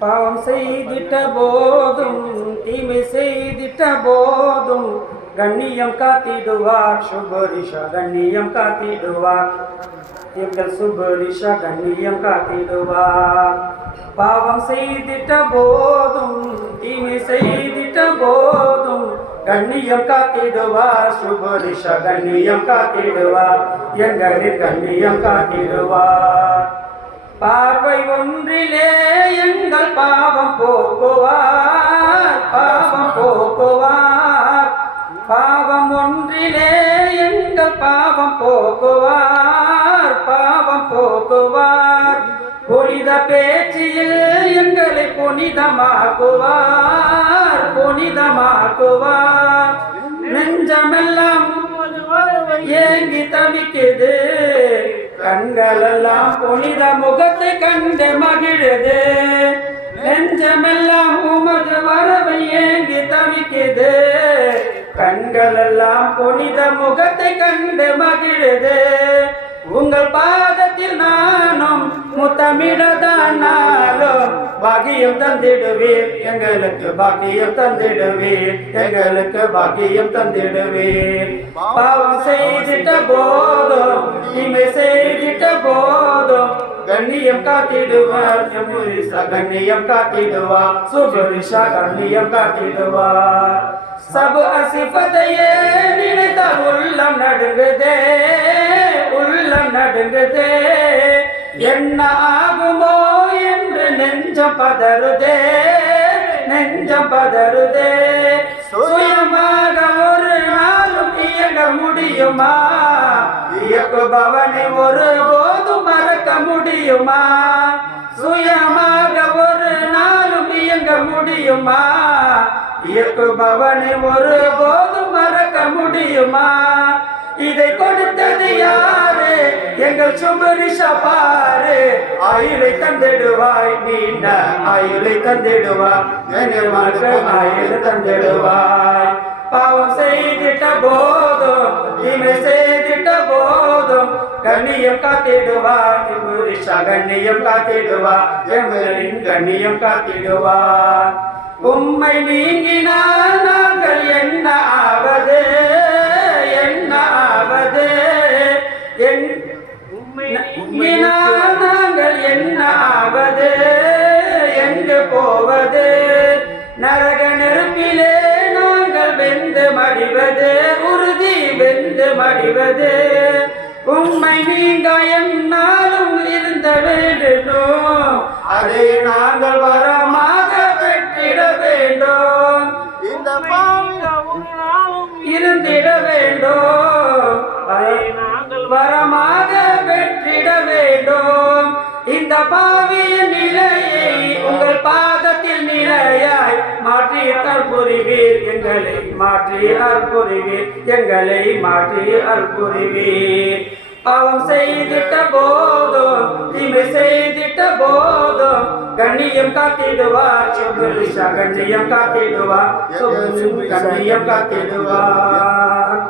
பாவம் செய்திட்ட போதும் தீமை செய்திட்ட போதும் கண்ணியம் காத்திடுவார் சுபரிஷா கண்ணியம் காத்திடுவார் எங்கள் சுபரிஷா கண்ணியம் காத்திடுவார். பாவம் செய்திட்ட போதும் தீமை செய்திட்ட போதும் கண்ணியம் காத்திடுவார் சுபரிஷா கண்ணியம் காத்திடுவார் எங்களின் கண்ணியம் காத்திடுவார். பார்வை ஒன்றிலே எங்கள் பாவம் போக்குவார் பாவம் போக்குவார். பாவம் ஒன்றிலே எங்கள் பாவம் போக்குவார் பாவம் போக்குவார். புனித பேச்சில் எங்களை புனிதமாக்குவார் புனிதமாக்குவார். நெஞ்சமெல்லாம் ஏங்கி தவிக்குது கண்களெல்லாம் புனித முகத்தை கண்டு மகிழுது. நெஞ்சமெல்லாம் உமது வரவை ஏங்கி தவிக்குது கண்களெல்லாம் புனித முகத்தை கண்டு மகிழுது. உங்கள் பாதத்தில் நானும் முத்தமிடதான் நாளும் பாக்கியம் தந்திடுவீர் எங்களுக்கு பாக்கியம் தந்திடுவீர் எங்களுக்கு பாக்கியம் தந்திடுவீர். பாவம் செய்திட்ட போதும் தீமை செய்திட்ட போதும் கண்ணியம் காத்திடுவார் சுபரிஷா கண்ணியம் காத்திடுவார் சுபரிஷா கண்ணியம் காத்திடுவார். சபு அசிபத்தையே நினைத்த உள்ளம் நடுங்குதே உள்ளம் நடுங்குதே. என்ன ஆகுமோ என்று நெஞ்சம் பதறுதே நெஞ்சம் பதறுதே. சுயமாக ஒரு நாளும் இயங்க முடியுமா இயக்குபவனை ஒரு போதும் மறக்க முடியுமா. சுயமாக ஒரு நாளும் இயங்க முடியுமா இயக்குபவனை ஒரு போதும் மறக்க முடியுமா. இதை கொடுத்தது யாரு எங்கள் சுபரிஷா பாரு. ஆயுளை தந்திடுவாய் நீண்ட ஆயுளை தந்திடுவாய் ஆயுளை தந்திடுவாய். பாவம் செய்திட்ட போதும் தீமை செய்திட்ட போதும் கண்ணியம் காத்திடுவார் சுபரிஷா கண்ணியம் காத்திடுவார் எங்களின் கண்ணியம் காத்திடுவார். உம்மை நீங்கினால் நாங்கள் என்ன ஆவது என்ன ஆவது நாங்கள் என்ன ஆவது எங்கு போவது. நரக நெருப்பிலே நாங்கள் வெந்து மடிவது உறுதி வெந்து மடிவது. உம்மை நீங்க என்னாலும் இருந்த வேண்டும் அதை நாங்கள் வரமாக பெற்றிட வேண்டும். இந்த இருந்திட வேண்டும் வரமாக பெற்றிட வேண்டும். இந்த பாவியின் நிலையை உங்கள் பாதத்தில் நிலையாய் மாற்றி அற்புரிவீர் எங்களை மாற்றி அற்புரிவீர் எங்களை மாற்றி அற்புரிவீர். பாவம் செய்திட்ட போதும் தீமை செய்திட்ட போதும் கண்ணியம் காத்திடுவார் சுபரிஷா கண்ணியம் காத்திடுவார் கண்ணியம் காத்திடுவார்.